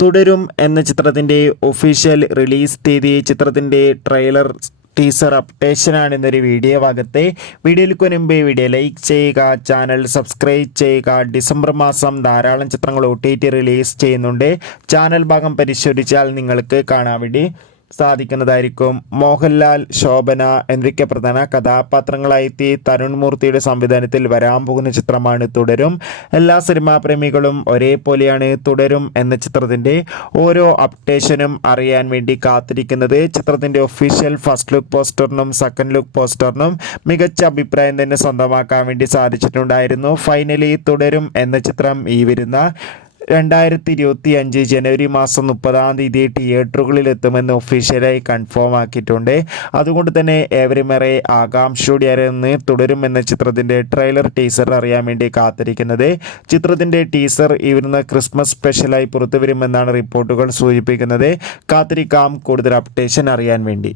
തുടരും എന്ന ചിത്രത്തിൻ്റെ ഒഫീഷ്യൽ റിലീസ് തീയതി, ചിത്രത്തിൻ്റെ ട്രെയിലർ, ടീസർ അപ്ഡേഷനാണ് എന്നൊരു വീഡിയോ ഭാഗത്തെ. വീഡിയോയിലേക്ക് മുൻപ് വീഡിയോ ലൈക്ക് ചെയ്യുക, ചാനൽ സബ്സ്ക്രൈബ് ചെയ്യുക. ഡിസംബർ മാസം ധാരാളം ചിത്രങ്ങൾ OTT റിലീസ് ചെയ്യുന്നുണ്ട്. ചാനൽ ഭാഗം പരിശോധിച്ചാൽ നിങ്ങൾക്ക് കാണാൻ വേണ്ടി സാധിക്കുന്നതായിരിക്കും. മോഹൻലാൽ, ശോഭന എന്നിവയ്ക്ക് പ്രധാന കഥാപാത്രങ്ങളായെത്തി തരുൺ മൂർത്തിയുടെ സംവിധാനത്തിൽ വരാൻ പോകുന്ന ചിത്രമാണ് തുടരും. എല്ലാ സിനിമാ പ്രേമികളും ഒരേപോലെയാണ് തുടരും എന്ന ചിത്രത്തിൻ്റെ ഓരോ അപ്ഡേഷനും അറിയാൻ വേണ്ടി കാത്തിരിക്കുന്നത്. ചിത്രത്തിൻ്റെ ഒഫീഷ്യൽ ഫസ്റ്റ് ലുക്ക് പോസ്റ്ററിനും സെക്കൻഡ് ലുക്ക് പോസ്റ്ററിനും മികച്ച അഭിപ്രായം തന്നെ സ്വന്തമാക്കാൻ വേണ്ടി സാധിച്ചിട്ടുണ്ടായിരുന്നു. ഫൈനലി തുടരും എന്ന ചിത്രം ഈ വരുന്ന 2025 ജനുവരി മാസം 30 തിയേറ്ററുകളിൽ എത്തുമെന്ന് ഒഫീഷ്യലായി കൺഫേം ആക്കിയിട്ടുണ്ട്. അതുകൊണ്ട് തന്നെ ഏവരുമേറെ ആകാംക്ഷയോടെയായിരുന്നു തുടരും എന്ന ചിത്രത്തിൻ്റെ ട്രെയിലർ, ടീസർ അറിയാൻ വേണ്ടി കാത്തിരിക്കുന്നത്. ചിത്രത്തിൻ്റെ ടീസർ ഈ വരുന്ന ക്രിസ്മസ് സ്പെഷ്യലായി പുറത്തു വരുമെന്നാണ് റിപ്പോർട്ടുകൾ സൂചിപ്പിക്കുന്നത്. കാത്തിരിക്കാം കൂടുതൽ അപ്ഡേഷൻ അറിയാൻ വേണ്ടി.